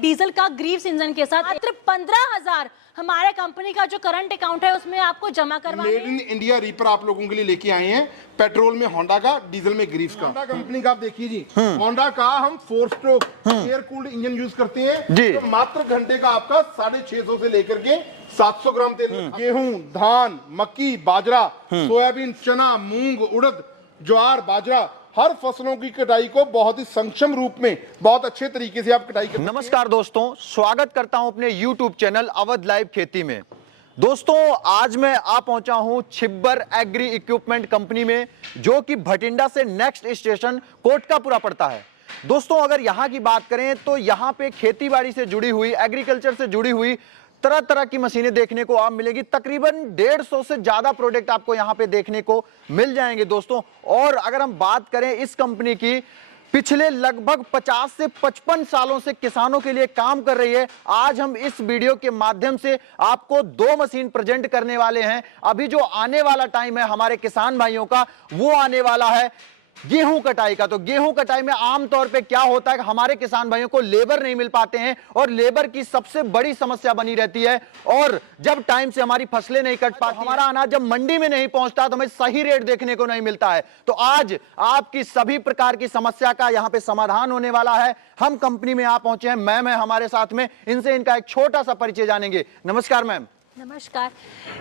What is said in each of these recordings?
Diesel का Greaves engine के साथ मात्र 15,000 हमारे कंपनी का जो करंट अकाउंट है उसमें आपको जमा करवाना है। मेड इन इंडिया रीपर आप लोगों के लिए लेके आए हैं, पेट्रोल में होंडा का, डीजल में ग्रीव्स का। होंडा कंपनी का आप देखिए जी, होंडा का हम 4 stroke air cooled engine use करते हैं तो मात्र घंटे का आपका 650 से लेकर के 700 ग्राम तेल। गेहूं, धान, मक्की, बाजरा, सोयाबीन, चना, मूंग, उड़द, ज्वार, बाजरा, हर फसलों की कटाई को बहुत ही सक्षम रूप में बहुत अच्छे तरीके से आप कटाई कर सकते हैं। नमस्कार दोस्तों, स्वागत करता हूं अपने YouTube चैनल अवध लाइव खेती में। दोस्तों, आज मैं आ पहुंचा हूं छिब्बर एग्री इक्विपमेंट कंपनी में, जो कि भटिंडा से नेक्स्ट स्टेशन कोटकापुरा पड़ता है। दोस्तों, अगर यहां की बात करें तो यहां पे खेतीबाड़ी से जुड़ी हुई, एग्रीकल्चर से जुड़ी हुई तरह तरह की मशीनें देखने को आप मिलेगी। तकरीबन 150 से ज्यादा प्रोडक्ट आपको यहां पे देखने को मिल जाएंगे दोस्तों। और अगर हम बात करें इस कंपनी की, पिछले लगभग 50 से 55 सालों से किसानों के लिए काम कर रही है। आज हम इस वीडियो के माध्यम से आपको 2 मशीन प्रेजेंट करने वाले हैं। अभी जो आने वाला टाइम है हमारे किसान भाइयों का, वो आने वाला है गेहूं कटाई का। तो गेहूं कटाई में आमतौर पे क्या होता है कि हमारे किसान भाइयों को लेबर नहीं मिल पाते हैं और लेबर की सबसे बड़ी समस्या बनी रहती है। और जब टाइम से हमारी फसलें नहीं कट पाती, हमारा अनाज जब मंडी में नहीं पहुंचता तो हमें सही रेट देखने को नहीं मिलता है। तो आज आपकी सभी प्रकार की समस्या का यहां पे समाधान होने वाला है। हम कंपनी में आ पहुंचे हैं, मैम है हमारे साथ में, इनसे इनका एक छोटा सा परिचय जानेंगे। नमस्कार मैम। नमस्कार।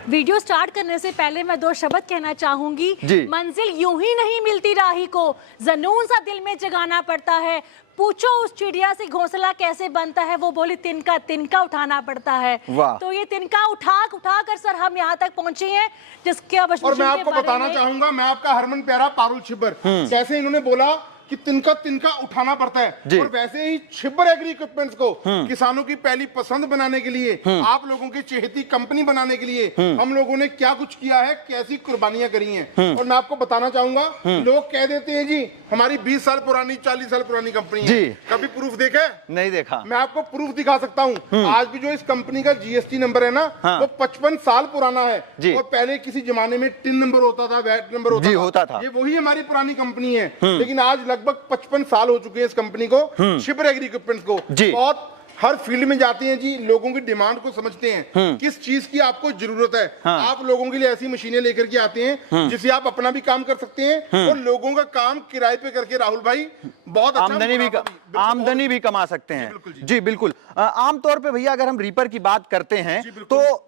वीडियो स्टार्ट करने से पहले मैं 2 शब्द कहना चाहूंगी। मंजिल यूं ही नहीं मिलती राही को, जुनून सा दिल में जगाना पड़ता है। पूछो उस चिड़िया से घोंसला कैसे बनता है, वो बोली तिनका तिनका उठाना पड़ता है। तो ये तिनका उठा कर सर हम यहाँ तक पहुंचे हैं, जिसके और मैं आपको बताना चाहूंगा, मैं आपका हरमन प्यारा पारुल छिब्बर, जैसे इन्होंने बोला कि तिनका तिनका उठाना पड़ता है, और वैसे ही छिब्बर एग्री इक्विपमेंट्स को किसानों की पहली पसंद बनाने के लिए, आप लोगों की चहेती कंपनी बनाने के लिए हम लोगों ने क्या कुछ किया है, कैसी कुर्बानियां करी हैं। और मैं आपको बताना चाहूंगा, लोग कह देते हैं जी हमारी 20 साल पुरानी, 40 साल पुरानी कंपनी है। कभी प्रूफ देखा है? नहीं देखा। मैं आपको प्रूफ दिखा सकता हूँ। आज भी जो इस कंपनी का जीएसटी नंबर है ना, वो 55 साल पुराना है। और पहले किसी जमाने में टिन नंबर होता था, वैट नंबर होता था। ये वही हमारी पुरानी कंपनी है। लेकिन आज लगभग 55 साल हो चुके हैं इस कंपनी को, छिब्बर एग्री इक्विपमेंट्स को। बहुत हर फील्ड में जाते हैं जी, लोगों की डिमांड को समझते हैं, किस चीज की आपको जरूरत है। आप लोगों के लिए ऐसी मशीनें लेकर के आते हैं जिससे आप अपना भी काम कर सकते हैं और लोगों का काम किराए पे करके राहुल भाई बहुत अच्छा आमदनी भी कमा सकते हैं। जी बिल्कुल। आमतौर पे भैया अगर हम रीपर की बात करते हैं तो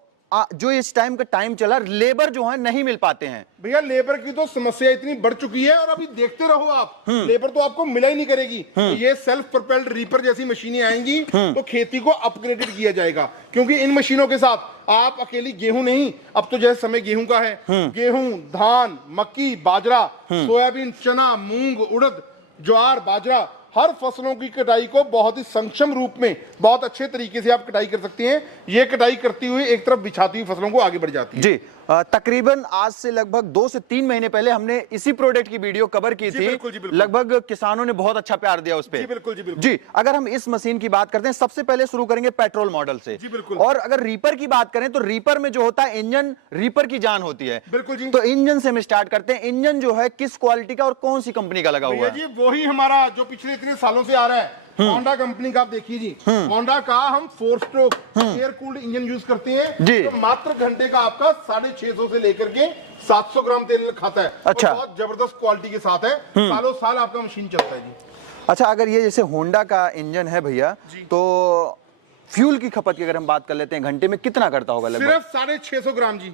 जो इस टाइम का टाइम चला, लेबर जो है नहीं मिल पाते हैं। भैया लेबर की तो समस्या इतनी बढ़ चुकी है, और अभी देखते रहो आप, लेबर तो आपको मिला ही नहीं करेगी। ये सेल्फ प्रोपेल्ड रीपर जैसी मशीनें आएंगी तो खेती को अपग्रेडेड किया जाएगा, क्योंकि इन मशीनों के साथ आप अकेली गेहूं नहीं, अब तो जैसे समय गेहूं का है, गेहूं, धान, मक्की, बाजरा, सोयाबीन, चना, मूंग, उड़द, ज्वार, बाजरा, हर फसलों की कटाई को बहुत ही सक्षम रूप में बहुत अच्छे तरीके से आप कटाई कर सकते हैं। ये कटाई करती हुई एक तरफ बिछाती हुई फसलों को आगे बढ़ जाती है। जी तकरीबन आज से लगभग 2 से 3 महीने पहले हमने इसी प्रोडक्ट की वीडियो कवर की थी। लगभग किसानों ने बहुत अच्छा प्यार दिया उस पे। जी, अगर हम इस मशीन की बात करते हैं, सबसे पहले शुरू करेंगे पेट्रोल मॉडल से। और अगर रीपर की बात करें तो रीपर में जो होता है, इंजन रीपर की जान होती है। बिल्कुल जी। तो इंजन से हम स्टार्ट करते हैं। इंजन जो है किस क्वालिटी का और कौन सी कंपनी का लगा हुआ है? जी वही हमारा जो पिछले इतने सालों से आ रहा है, होंडा कंपनी का। आप देखिए जी, होंडा का हम 4 stroke air cooled engine use करते हैं तो मात्र घंटे का आपका 650 से लेकर के 700 ग्राम तेल खाता है। अच्छा। बहुत जबरदस्त क्वालिटी के साथ है, सालों साल आपका मशीन चलता है जी। अच्छा, अगर ये जैसे होंडा का इंजन है भैया, तो फ्यूल की खपत की अगर हम बात कर लेते हैं, घंटे में कितना करता होगा? लगभग सिर्फ 650 ग्राम जी।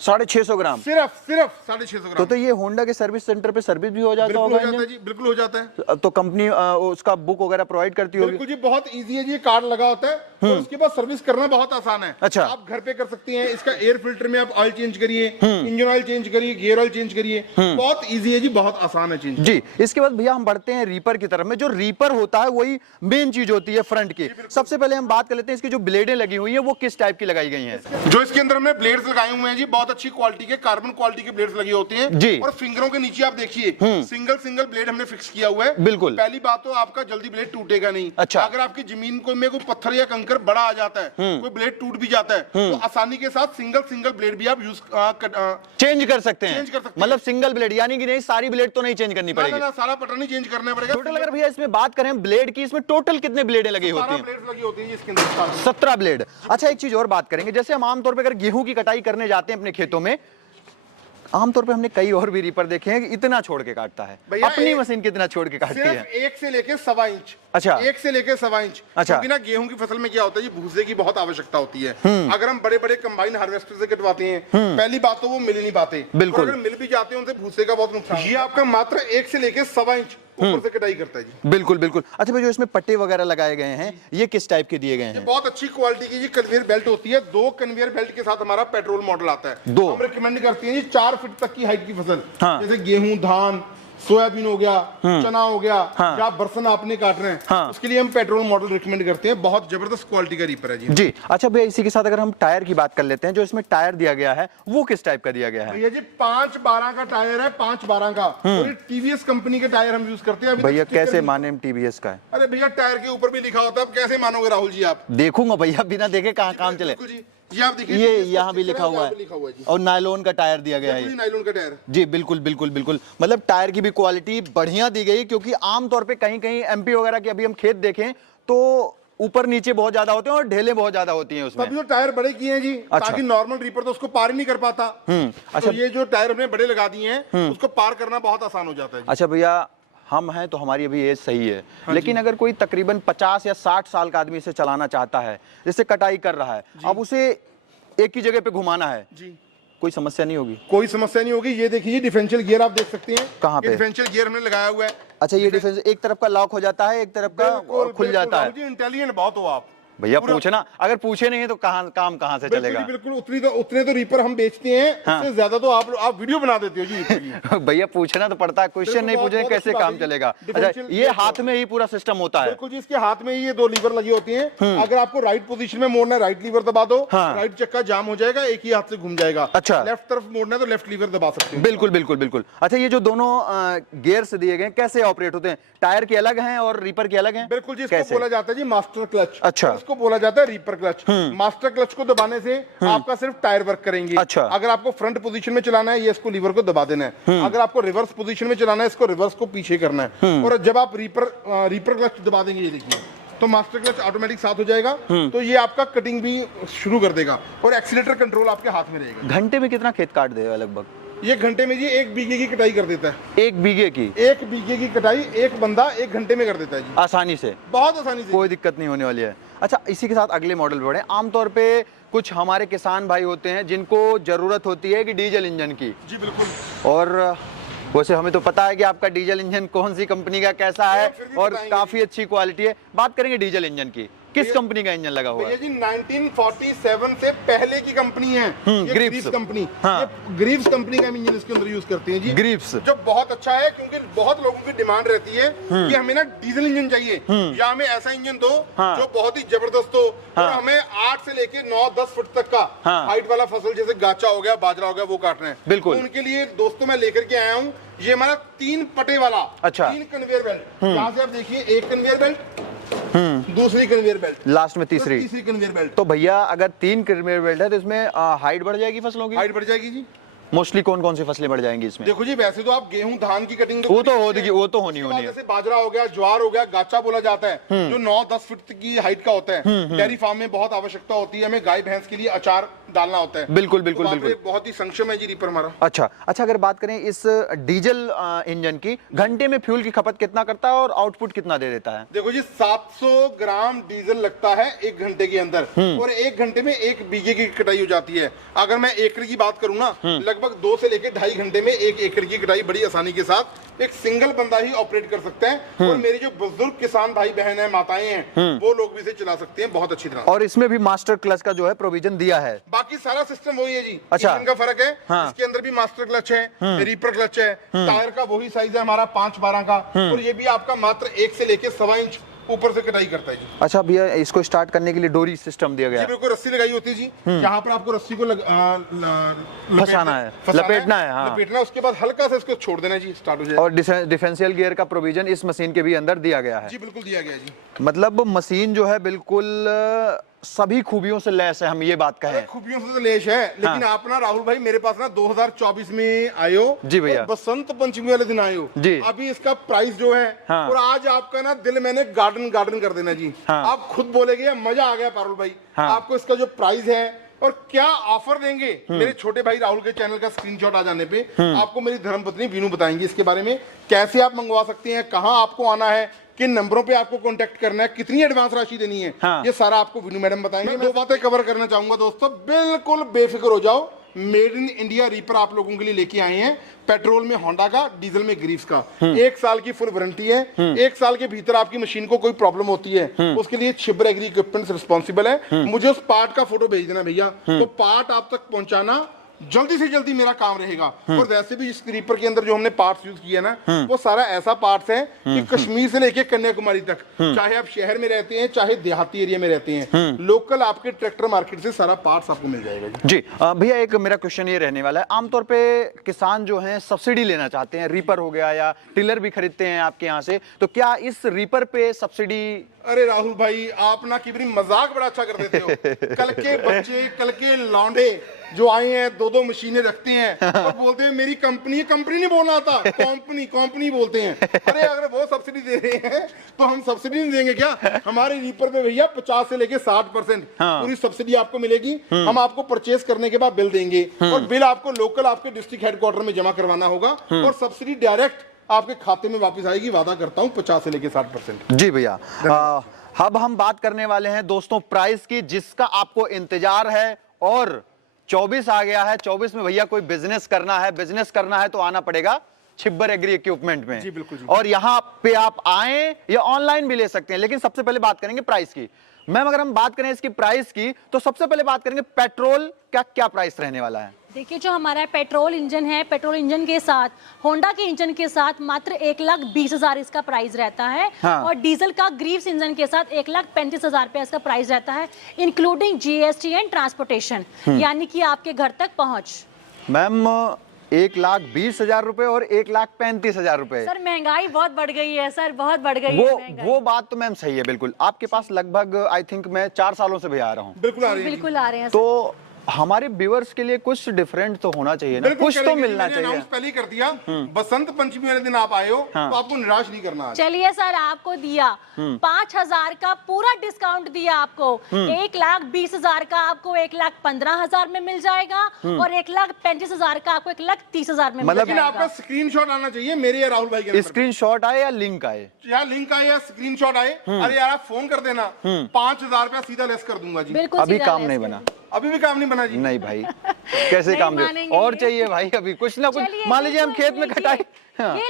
650 ग्राम सिर्फ 650 ग्राम। तो ये होंडा के सर्विस सेंटर पे सर्विस भी हो जाता होगा? जी बिल्कुल हो जाता है। तो कंपनी उसका बुक वगैरह प्रोवाइड करती होगी? बिल्कुल जी, बहुत इजी है जी, कार्ड लगा होता है और उसके बाद सर्विस करना बहुत आसान है। अच्छा। आप घर पे कर सकते हैं। इसका एयर फिल्टर में आप ऑयल चेंज करिए, इंजन ऑयल चेंज करिए, गियर ऑयल चेंज करिए, बहुत इजी है जी, बहुत आसान है चेंज। जी, इसके बाद भैया हम बढ़ते हैं रीपर की तरफ में। जो रीपर होता है वही मेन चीज होती है फ्रंट की। सबसे पहले हम बात कर लेते हैं इसकी जो ब्लेडें लगी हुई है वो किस टाइप की लगाई गई है? जो इसके अंदर हमने ब्लेड्स लगाए हुए हैं जी, बहुत बहुत अच्छी क्वालिटी के कार्बन क्वालिटी के ब्लेड्स लगे होते हैं जी। और फिंगरों के नीचे आप देखिए सिंगल ब्लेड हमने फिक्स किया हुआ है। बिल्कुल। पहली बात तो आपका जल्दी ब्लेड टूटेगा नहीं। अच्छा। अगर आपकी जमीन को में कोई पत्थर या कंकर बड़ा आ जाता है, कोई ब्लेड टूट भी जाता है, तो आसानी के साथ सिंगल ब्लेड भी आप यूज चेंज कर सकते हैं। चेंज कर सकते हैं। मतलब सिंगल ब्लेड, यानी कि नहीं सारी ब्लेड तो नहीं चेंज करनी पड़ेगी। ना सारा पटन नहीं चेंज करना पड़ेगा। टोटल अगर भैया इसमें बात करें ब्लेड की, इसमें टोटल कितने ब्लेडें लगी होती हैं? ब्लेड लगी होती है इसके अंदर 17 ब्लेड। अच्छा, एक चीज और बात करेंगे, जैसे हम आमतौर पे अगर गेहूं की कटाई करने जाते हैं अपने खेतों में, आमतौर पे हमने कई और भी रीपर देखे हैं कि इतना छोड़ के काटता है। अपनी मशीन कितना छोड़ के काटती है? 1 से लेके 1.25 इंच। अच्छा। 1 से लेके 1.25 इंच। अच्छा। क्योंकि ना गेहूं की फसल में क्या होता है, ये भूसे की बहुत आवश्यकता होती है। अगर हम बड़े बड़े कंबाइन हार्वेस्टर से कटवाते हैं, पहली बात तो वो मिल ही नहीं पाते। बिल्कुल। और अगर मिल भी जाते हैं उनसे भूसे का बहुत नुकसान। ये आपका मात्र 1 से लेके 1.25 इंच ऊपर से कटाई करता है जी। बिल्कुल बिल्कुल। अच्छा भाई, जो इसमें पट्टे वगैरह लगाए गए हैं, ये किस टाइप के दिए गए हैं? बहुत अच्छी क्वालिटी की ये कन्वेयर बेल्ट होती है। 2 कन्वेयर बेल्ट के साथ हमारा पेट्रोल मॉडल आता है। 2 हम रिकमेंड करते हैं जी 4 फीट तक की हाइट की फसल। हाँ। जैसे गेहूं, धान, सोयाबीन हो गया, चना हो गया, हाँ। या बरसन आपने काट रहे हैं, हाँ। उसके लिए हम पेट्रोल मॉडल रिकमेंड करते हैं। बहुत जबरदस्त क्वालिटी का रीपर है जी। जी। अच्छा भैया, इसी के साथ अगर हम टायर की बात कर लेते हैं, जो इसमें टायर दिया गया है वो किस टाइप का दिया गया है? भैया जी 5/12 का टायर है, 5/12 का। और ये टीवीएस कंपनी के टायर हम यूज करते हैं। अभी भैया तक sticker कैसे भी- माने टीवीएस का है? अरे भैया टायर के ऊपर भी लिखा होता है, अब कैसे मानोगे राहुल जी आप? देखूंगा भैया, बिना देखे कहाँ काम चले। बिल्कुल जी। ये आप देखिए, ये TVS का यहाँ भी sticker लिखा हुआ यहाँ है पे लिखा हुआ है जी। और नायलॉन का टायर दिया गया है। पूरी नायलॉन का टायर। जी बिल्कुल बिल्कुल बिल्कुल। मतलब टायर की भी क्वालिटी बढ़िया दी गई, क्योंकि आमतौर पे कहीं कहीं एमपी वगैरह के अभी हम खेत देखें तो ऊपर नीचे बहुत ज्यादा होते हैं और ढेलें बहुत ज्यादा होती हैं उसमें। तभी तो टायर बड़े किए हैं जी। अच्छा। ताकि नॉर्मल रीपर तो उसको पार ही नहीं कर पाता। अच्छा। तो ये जो टायर हमने बड़े लगा दिए हैं, उसको पार करना बहुत आसान हो जाता है जी। अच्छा भैया, हम हैं तो हमारी अभी एज सही है, लेकिन अगर कोई तकरीबन 50 या 60 साल का आदमी इसे चलाना चाहता है, जैसे कटाई कर रहा है, अब उसे एक ही जगह पे घुमाना है जी, कोई समस्या नहीं होगी? कोई समस्या नहीं होगी। ये देखिए डिफरेंशियल गियर आप देख सकते हैं। कहाँ पे? डिफरेंशियल गियर हमने लगाया हुआ है। अच्छा, ये डिफरेंस एक तरफ का लॉक हो जाता है, एक तरफ का खुल जाता है। इंटेलिजेंट बहुत हो आप भैया पूछना, अगर पूछे नहीं तो काम कहाँ से चलेगा? बिल्कुल उतने तो रीपर हम बेचते हैं। हाँ। उससे ज्यादा तो आप वीडियो बना देते हो जी रीपर की। भैया पूछना तो पड़ता है, क्वेश्चन नहीं बहुत- पूछे बहुत कैसे अच्छी बात काम है। चलेगा? अच्छा, Differential ये gear हाथ में ही पूरा सिस्टम होता है? बिल्कुल जी, इसके हाथ में ही ये 2 लीवर लगी होती हैं। अगर आपको राइट पोजीशन में मोड़ना है, राइट लीवर दबा दो, हाँ। राइट चक्का जाम हो जाएगा, एक ही हाथ से घूम जाएगा। अच्छा। लेफ्ट तरफ मोड़ना है तो लेफ्ट लीवर दबा सकते हैं। बिल्कुल बिल्कुल बिल्कुल। अच्छा, ये जो दोनों गियर्स दिए गए कैसे ऑपरेट होते हैं? टायर के अलग हैं और रीपर के अलग हैं? बिल्कुल जी, इसको कैसे? बोला जाता है जी मास्टर क्लच। अच्छा। इसको बोला जाता है रीपर क्लच। मास्टर क्लच को दबाने से आपका सिर्फ टायर वर्क करेंगे। अच्छा। अगर आपको फ्रंट पोजीशन में चलाना है, ये इसको लीवर को दबा देना है। अगर आपको रिवर्स पोजीशन में चलाना है, इसको रिवर्स को पीछे करना है। और जब आप रीपर क्लच दबा देंगे, ये देखिए, तो मास्टर क्लच ऑटोमेटिक साथ हो जाएगा। तो ये आपका कटिंग भी शुरू कर देगा और एक्सीलेटर कंट्रोल आपके हाथ में रहेगा। घंटे में कितना खेत काट देगा लगभग? ये घंटे में जी 1 बीघे की कटाई कर देता है। 1 बीघे की? 1 बीघे की कटाई एक बंदा 1 घंटे में कर देता है जी, आसानी से, बहुत आसानी से। कोई दिक्कत नहीं होने वाली है। अच्छा, इसी के साथ अगले मॉडल बढ़े। आमतौर पे कुछ हमारे किसान भाई होते हैं जिनको जरूरत होती है कि डीजल इंजन की, जी बिल्कुल। और वैसे हमें तो पता है कि आपका डीजल इंजन कौन सी कंपनी का कैसा है फिर भी और बताएंगे। काफी अच्छी क्वालिटी है। बात करेंगे डीजल इंजन की, किस कंपनी का इंजन लगा हुआ भैया है? जी 1947 से पहले की कंपनी है ये, ग्रीव्स। Greaves company. हाँ। ये ग्रीव्स कंपनी का इंजन इसके अंदर यूज करते हैं जी। ग्रीव्स। जो बहुत अच्छा है, क्योंकि बहुत लोगों की डिमांड रहती है कि हमें ना डीजल इंजन चाहिए, या हमें ऐसा इंजन दो हाँ। जो बहुत ही जबरदस्त हो। हाँ। और हमें 8 से लेके 9-10 फुट तक का हाँ। हाइट वाला फसल, जैसे गाचा हो गया, बाजरा हो गया, वो काटना है। बिल्कुल। तो उनके लिए दोस्तों मैं लेकर के आया हूँ ये हमारा 3 पटे वाला। अच्छा। 3 कन्वेयर बेल्ट। यहाँ से आप देखिए, एक कन्वेयर बेल्ट, दूसरी कन्वेयर बेल्ट, लास्ट में तीसरी। तीसरी कन्वेयर बेल्ट। तो भैया अगर 3 कन्वेयर बेल्ट है तो इसमें हाइट बढ़ जाएगी फसलों की? हाइट बढ़ जाएगी जी। मोस्टली कौन कौन सी फसलें बढ़ जाएंगी इसमें? देखो जी, वैसे तो आप गेहूं धान की कटिंग वो तो होगी, वो तो होनी होनी है। जैसे बाजरा हो गया, ज्वार हो गया, गाचा बोला जाता है, जो 9-10 फीट की हाइट का होता है। डेयरी फार्म में बहुत आवश्यकता होती है, हमें गाय भैंस के लिए अचार डालना होता है। बिल्कुल बिल्कुल तो वहाँ पे बिल्कुल। बहुत ही संक्षम है जी रीपर हमारा। अच्छा, अगर बात करें इस डीजल इंजन की, घंटे में फ्यूल की खपत कितना करता है और आउटपुट कितना दे देता है? देखो जी, 700 ग्राम डीजल लगता है 1 घंटे के अंदर, और 1 घंटे में 1 बीघे की कटाई हो जाती है। अगर मैं एकड़ की बात करूं ना, लगभग 2 से लेकर 2.5 घंटे में 1 एकड़ की कटाई बड़ी आसानी के साथ एक सिंगल बंदा ही ऑपरेट कर सकता है। और मेरे जो बुजुर्ग किसान भाई बहन है, माताएं हैं, वो लोग भी इसे चला सकते हैं बहुत अच्छी तरह। और इसमें भी मास्टर क्लच का जो है प्रोविजन दिया है? बाकी सारा सिस्टम वही है जी। अच्छा। इंजन का फर्क है। हाँ। इसके अंदर भी मास्टर क्लच है, रीपर क्लच है, टायर का वही साइज है हमारा 5/12 का, और ये भी आपका मात्र 1 से लेके 1.25 इंच ऊपर से कटाई करता है जी। अच्छा भैया, इसको स्टार्ट करने के लिए डोरी सिस्टम दिया गया जी है। बिल्कुल, रस्सी लगाई होती है जी। यहाँ पर आपको रस्सी को फंसाना है, लपेटना है, हाँ। लपेटना, उसके बाद हल्का सा इसको छोड़ देना जी, स्टार्ट हो जाएगा। और डिफरेंशियल गियर का प्रोविजन इस मशीन के भी अंदर दिया गया है जी बिल्कुल दिया गया जी। मतलब मशीन जो है बिल्कुल सभी खूबियों से लैस है, हम ये बात कहें। खूबियों से तो लेश है, लेकिन आप ना राहुल भाई मेरे पास ना 2024 में आए हो जी भैया, बसंत पंचमी वाले दिन आए हो जी। अभी इसका प्राइस जो है, हाँ। और आज आपका ना दिल मैंने गार्डन गार्डन कर देना जी। हाँ। आप खुद बोलेंगे मजा आ गया पारुल भाई। हाँ। आपको इसका जो प्राइस है और क्या ऑफर देंगे, मेरे छोटे भाई राहुल के चैनल का स्क्रीनशॉट आ जाने पे आपको मेरी धर्मपत्नी वीनू बताएंगी इसके बारे में, कैसे आप मंगवा सकते हैं, कहाँ आपको आना है, किन नंबरों पे आपको कांटेक्ट करना है, कितनी एडवांस राशि देनी है। हाँ। ये सारा आपको वीनू मैडम बताएंगे। मैं 2 बातें कवर करना चाहूंगा दोस्तों, बिल्कुल बेफिक्र हो जाओ। मेड इन इंडिया रीपर आप लोगों के लिए लेके आए हैं, पेट्रोल में होंडा का, डीजल में ग्रीव्स का। 1 साल की फुल वारंटी है। 1 साल के भीतर आपकी मशीन को कोई प्रॉब्लम होती है उसके लिए छिब्बर एग्री इक्विपमेंट्स रिस्पॉन्सिबल है। मुझे उस पार्ट का फोटो भेज देना भैया, तो पार्ट आप तक पहुंचाना जल्दी से जल्दी मेरा काम रहेगा। और वैसे भी इस रीपर के अंदर जो हमने पार्ट्स यूज किए ना, वो सारा ऐसा पार्ट्स है कि कश्मीर से लेके कन्याकुमारी तक, चाहे आप शहर में रहते हैं चाहे देहाती एरिया में रहते हैं, लोकल आपके ट्रैक्टर मार्केट से सारा पार्ट्स आपको मिल जाएगा जी। भैया एक मेरा क्वेश्चन ये रहने वाला है, आमतौर पे किसान जो हैं सब्सिडी लेना चाहते हैं, रीपर हो गया या टिलर भी खरीदते हैं आपके यहाँ से, तो क्या इस रीपर पे सब्सिडी? अरे राहुल भाई, आप ना किबरी मजाक बड़ा अच्छा कर देते हो। कल के बच्चे, कल के लौंडे जो आए हैं 2-2 मशीनें रखते हैं और बोलते हैं मेरी कंपनी, कंपनी नहीं बोलना आता, कंपनी बोलते हैं। अरे अगर वो सब्सिडी दे रहे हैं तो हम सब्सिडी नहीं देंगे क्या? हमारे रीपर पे भैया 50 से लेके 60% पूरी सब्सिडी आपको मिलेगी। हम आपको परचेज करने के बाद बिल देंगे और बिल आपको लोकल आपके डिस्ट्रिक्ट हेडक्वार्टर में जमा करवाना होगा और सब्सिडी डायरेक्ट आपके खाते में वापस आएगी। वादा करता हूं 50 से लेके 60%। जी भैया, अब हम बात करने वाले हैं दोस्तों प्राइस की, जिसका आपको इंतजार है। और 24 आ गया है, 24 में भैया कोई बिजनेस करना है तो आना पड़ेगा छिब्बर एग्री इक्विपमेंट में। जी बिल्कुल जी। और यहाँ पे आप आए या ऑनलाइन भी ले सकते हैं, लेकिन सबसे पहले बात करेंगे प्राइस की। मैम अगर हम बात करें इसकी प्राइस की, तो सबसे पहले बात करेंगे पेट्रोल का क्या प्राइस रहने वाला है। देखिए, जो हमारा पेट्रोल इंजन है, पेट्रोल इंजन के साथ होंडा के इंजन के साथ मात्र 1,20,000 इसका प्राइस रहता है। हाँ। और डीजल का ग्रीव्स इंजन के साथ 1,35,000 रुपया इसका प्राइस रहता है, इंक्लूडिंग जीएसटी एंड ट्रांसपोर्टेशन, यानी कि आपके घर तक पहुंच। मैम 1,20,000 रुपए और 1,35,000 रुपए। सर महंगाई बहुत बढ़ गई है सर, बहुत बढ़ गई है। वो बात तो मैम सही है बिल्कुल। आपके पास लगभग आई थिंक मैं 4 सालों से भी आ रहा हूँ। बिल्कुल आ रहे हैं। तो हमारे व्यूअर्स के लिए कुछ डिफरेंट तो होना चाहिए ना, कुछ तो मिलना चाहिए। पहले ही कर दिया, बसंत पंचमी वाले दिन आप आए हो। हाँ। तो आपको निराश नहीं करना। चलिए सर, आपको दिया 5,000 का पूरा डिस्काउंट दिया आपको। 1,20,000 का आपको 1,15,000 में मिल जाएगा और 1,35,000 का आपको 1,30,000 में मतलब आपका स्क्रीनशॉट आना चाहिए मेरे या राहुल भाई के। स्क्रीनशॉट आए या लिंक आए, या लिंक आए या स्क्रीनशॉट आए। अरे यार आप फोन कर देना, 5,000 रुपया सीधा लेस कर दूंगा जी। अभी काम नहीं बना, अभी भी काम नहीं बना जी। नहीं भाई, कैसे काम दे और चाहिए भाई, अभी कुछ ना कुछ। मान लीजिए हम खेत में कटाई, हाँ। ये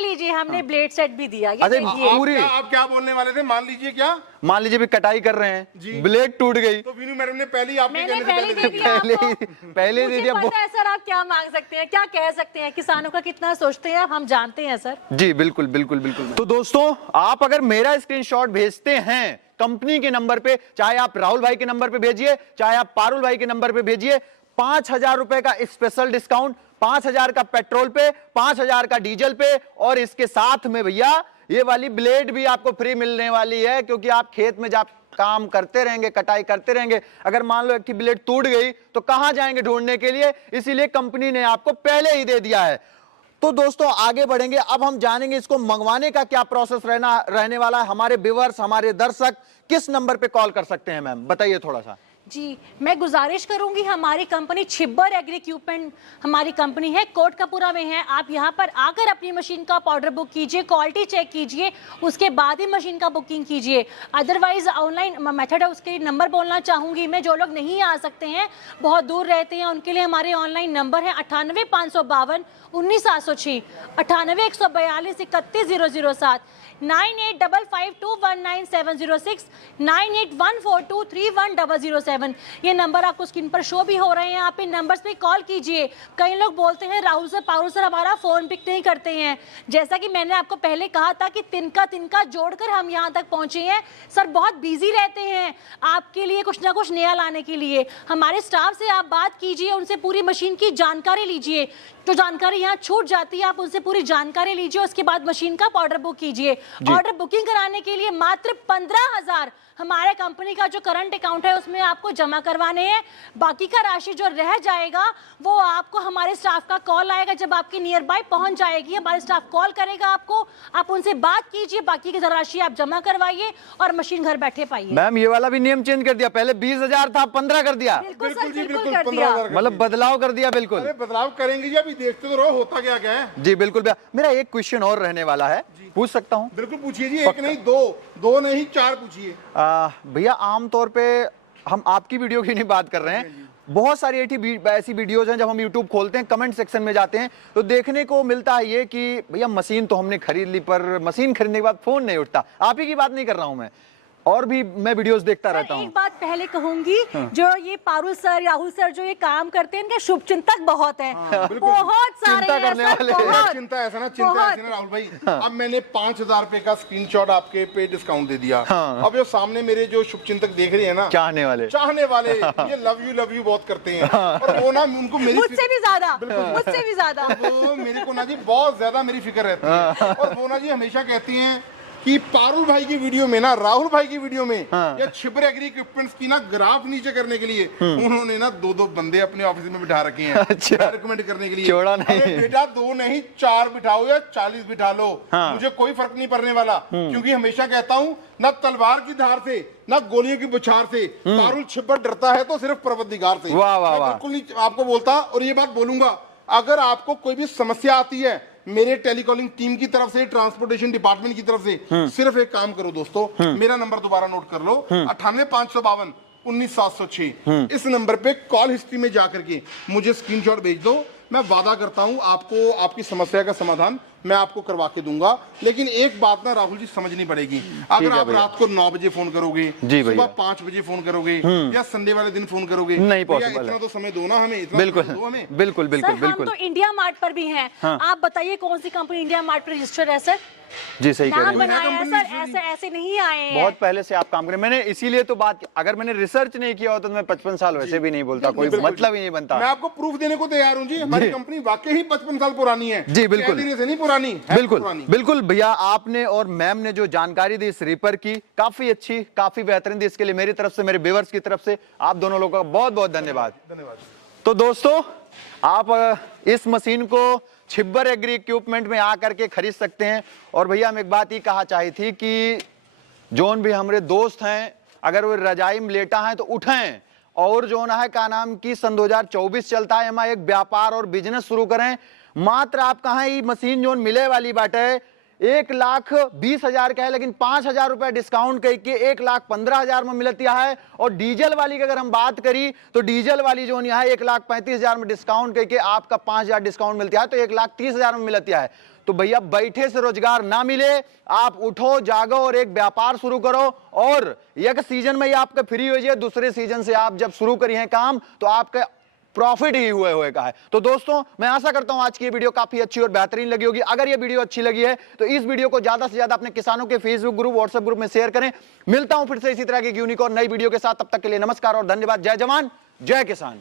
लीजिए हमने ब्लेड सेट भी दिया। पूरी आप क्या बोलने वाले थे? मान लीजिए क्या? मान लीजिए भी कटाई कर रहे हैं, ब्लेड टूट गई तो वीनू मैडम ने पहले ही पहले दे दिया। सर आप क्या मांग सकते हैं, क्या कह सकते हैं, किसानों का कितना सोचते हैं हम जानते हैं सर। जी बिल्कुल बिल्कुल बिल्कुल। तो दोस्तों आप अगर मेरा स्क्रीनशॉट भेजते हैं कंपनी के नंबर पे, चाहे आप राहुल भाई के नंबर पे भेजिए, चाहे आप पारुल भाई के नंबर पे भेजिए, 5,000 रुपए का स्पेशल डिस्काउंट, 5,000 का पेट्रोल पे, 5,000 का डीजल पे, और इसके साथ में भैया ये वाली ब्लेड भी आपको फ्री मिलने वाली है, क्योंकि आप खेत में जा काम करते रहेंगे, कटाई करते रहेंगे, अगर मान लो एक की ब्लेड टूट गई तो कहां जाएंगे ढूंढने के लिए, इसीलिए कंपनी ने आपको पहले ही दे दिया है। तो दोस्तों आगे बढ़ेंगे, अब हम जानेंगे इसको मंगवाने का क्या प्रोसेस रहने वाला है। हमारे व्यूअर्स, हमारे दर्शक किस नंबर पे कॉल कर सकते हैं मैम, बताइए थोड़ा सा। जी, मैं गुजारिश करूंगी, हमारी कंपनी छिब्बर एग्री इक्विपमेंट हमारी कंपनी है, कोटकपुरा में है। आप यहां पर आकर अपनी मशीन का ऑर्डर बुक कीजिए, क्वालिटी चेक कीजिए, उसके बाद ही मशीन का बुकिंग कीजिए। अदरवाइज ऑनलाइन मेथड है, उसके नंबर बोलना चाहूंगी मैं। जो लोग नहीं आ सकते हैं, बहुत दूर रहते हैं, उनके लिए हमारे ऑनलाइन नंबर है 98 552 19 706, 98 142 31 007। 9855219706, 9814231007। ये नंबर आपको स्क्रीन पर शो भी हो रहे हैं, आप इन नंबर्स पे कॉल कीजिए। कई लोग बोलते हैं राहुल सर, पारुल सर हमारा फोन पिक नहीं करते हैं। जैसा कि मैंने आपको पहले कहा था कि तिनका तिनका जोड़कर हम यहाँ तक पहुंचे हैं। सर बहुत बिजी रहते हैं, आपके लिए कुछ ना कुछ नया लाने के लिए। हमारे स्टाफ से आप बात कीजिए, उनसे पूरी मशीन की जानकारी लीजिए। जो जानकारी यहाँ छूट जाती है आप उनसे पूरी जानकारी लीजिए, उसके बाद मशीन का ऑर्डर बुक कीजिए। ऑर्डर बुकिंग कराने के लिए मात्र 15,000 हमारे कंपनी का जो करंट अकाउंट है उसमें आपको जमा करवाने हैं। बाकी का राशि जो रह जाएगा वो आपको हमारे स्टाफ का कॉल आएगा, जब आपकी नियर बाय पहुंच जाएगी हमारे स्टाफ कॉल करेगा आपको, आप उनसे बात कीजिए, बाकी की राशि आप जमा करवाइए और मशीन घर बैठे पाइए। मैम ये वाला भी नियम चेंज कर दिया, पहले 20,000 था 15 कर दिया। बिल्कुल सर, जी, बिल्कुल कर दिया। 15,000 मतलब बदलाव कर दिया बिल्कुल। अरे बदलाव करेंगे जी, अभी देखते तो रहो होता क्या क्या है। जी बिल्कुल भैया, मेरा एक क्वेश्चन और रहने वाला है, पूछ सकता हूँ? बिल्कुल पूछिए जी, एक नहीं दो नहीं 4 पूछिए। भैया आमतौर पे हम आपकी वीडियो की नहीं बात कर रहे हैं, बहुत सारी ऐसी वीडियोज हैं, जब हम YouTube खोलते हैं कमेंट सेक्शन में जाते हैं तो देखने को मिलता है ये कि भैया मशीन तो हमने खरीद ली पर मशीन खरीदने के बाद फोन नहीं उठता। आप ही की बात नहीं कर रहा हूं मैं, और भी मैं वीडियोस देखता रहता हूं। एक बात पहले कहूंगी, जो ये पारुल सर, राहुल सर जो ये काम करते हैं इनके शुभचिंतक बहुत हैं, बहुत सारे चिंता हैं करने सर, वाले। बहुत। चिंता ऐसा ना राहुल भाई, अब मैंने 5,000 रुपए का स्क्रीनशॉट आपके पे डिस्काउंट दे दिया। अब जो सामने मेरे जो शुभचिंतक देख रहे हैं ना, चाहने वाले ये लव यू बहुत करते हैं, और वो ना उनको मेरी मुझसे भी ज्यादा, मुझसे भी ज्यादा वो मेरे को ना जी बहुत ज्यादा मेरी फिक्र रहती है, और वो ना जी हमेशा कहती हैं कि पारुल भाई की वीडियो में ना, राहुल भाई की वीडियो में या छिबर एग्री इक्विपमेंट्स की ना ग्राफ नीचे करने के लिए उन्होंने ना 2-2 बंदे अपने ऑफिस में बिठा रखे हैं। अच्छा। रिकमेंड करने के लिए। छोड़ा नहीं। अरे बेटा 2 नहीं 4 बिठाओ या 40 बिठा लो, मुझे कोई फर्क नहीं पड़ने वाला, क्योंकि हमेशा कहता हूँ ना तलवार की धार से ना गोलियों की बौछार से पारुल छिबर डरता है तो सिर्फ परवरदिगार से। वाह वाह वाह। बिल्कुल नहीं आपको बोलता, और ये बात बोलूंगा, अगर आपको कोई भी समस्या आती है मेरे टेलीकॉलिंग टीम की तरफ से, ट्रांसपोर्टेशन डिपार्टमेंट की तरफ से, सिर्फ एक काम करो दोस्तों, मेरा नंबर दोबारा नोट कर लो, 98,552,19,706। इस नंबर पे कॉल हिस्ट्री में जाकर के मुझे स्क्रीनशॉट भेज दो। मैं वादा करता हूं आपको आपकी समस्या का समाधान मैं आपको करवा के दूंगा। लेकिन एक बात ना राहुल जी समझनी पड़ेगी, अगर आप रात को 9 बजे फोन करोगे, सुबह 5 बजे फोन करोगे या संडे वाले दिन फोन करोगे, नहीं पॉसिबल, इतना तो समय दो ना हमें, इतना बिल्कुल दो हमें। बिल्कुल बिल्कुल बिल्कुल। हम तो इंडिया मार्ट पर भी हैं। आप बताइए कौन सी कंपनी इंडिया मार्ट पर रजिस्टर्ड है सर? जी सही कह रहे हैं। बनाया है सर, ऐसे नहीं आए हैं। बहुत पहले से आप काम करें, मैंने इसीलिए तो बात, अगर मैंने रिसर्च नहीं किया होता तो मैं 55 साल वैसे भी नहीं बोलता, कोई मतलब ही नहीं बनता। मैं आपको प्रूफ देने को तैयार हूं जी, हमारी कंपनी वाकई ही 55 साल पुरानी है। जी बिल्कुल, से नहीं पुरानी, बिल्कुल बिल्कुल भैया, आपने और मैम ने जो जानकारी दी इस रीपर की, काफी अच्छी, काफी बेहतरीन दी। इसके लिए मेरी तरफ से, मेरे व्यूअर्स की तरफ से आप दोनों लोगों का बहुत बहुत धन्यवाद। तो दोस्तों आप इस मशीन को छिब्बर एग्री इक्विपमेंट में आकर के खरीद सकते हैं। और भैया हम एक बात ही कहा चाही थी कि जोन भी हमारे दोस्त हैं, अगर वो रजाई में लेटा है तो उठें, और जो ना है का नाम की सन 2024 चलता है, हम एक व्यापार और बिजनेस शुरू करें। मात्र आप कहा मशीन जोन मिले वाली बाटे 1,20,000 का है, लेकिन 5,000 रुपए डिस्काउंट करके 1,15,000 में मिलती है। और डीजल वाली की अगर हम बात करी तो डीजल वाली जो है 1,35,000 में डिस्काउंट करके आपका 5,000 डिस्काउंट मिलती है, तो 1,30,000 में मिलती है। तो भैया बैठे से रोजगार ना मिले, आप उठो जागो और एक व्यापार शुरू करो, और एक सीजन में ही आपका फ्री हो जाए, दूसरे सीजन से आप जब शुरू करिए काम तो आपका प्रॉफिट ही हुए का है। तो दोस्तों मैं आशा करता हूं आज की ये वीडियो काफी अच्छी और बेहतरीन लगी होगी। अगर ये वीडियो अच्छी लगी है तो इस वीडियो को ज्यादा से ज्यादा अपने किसानों के फेसबुक ग्रुप, व्हाट्सएप ग्रुप में शेयर करें। मिलता हूं फिर से इसी तरह की यूनिक और नई वीडियो के साथ, तब तक के लिए नमस्कार और धन्यवाद। जय जवान जय किसान।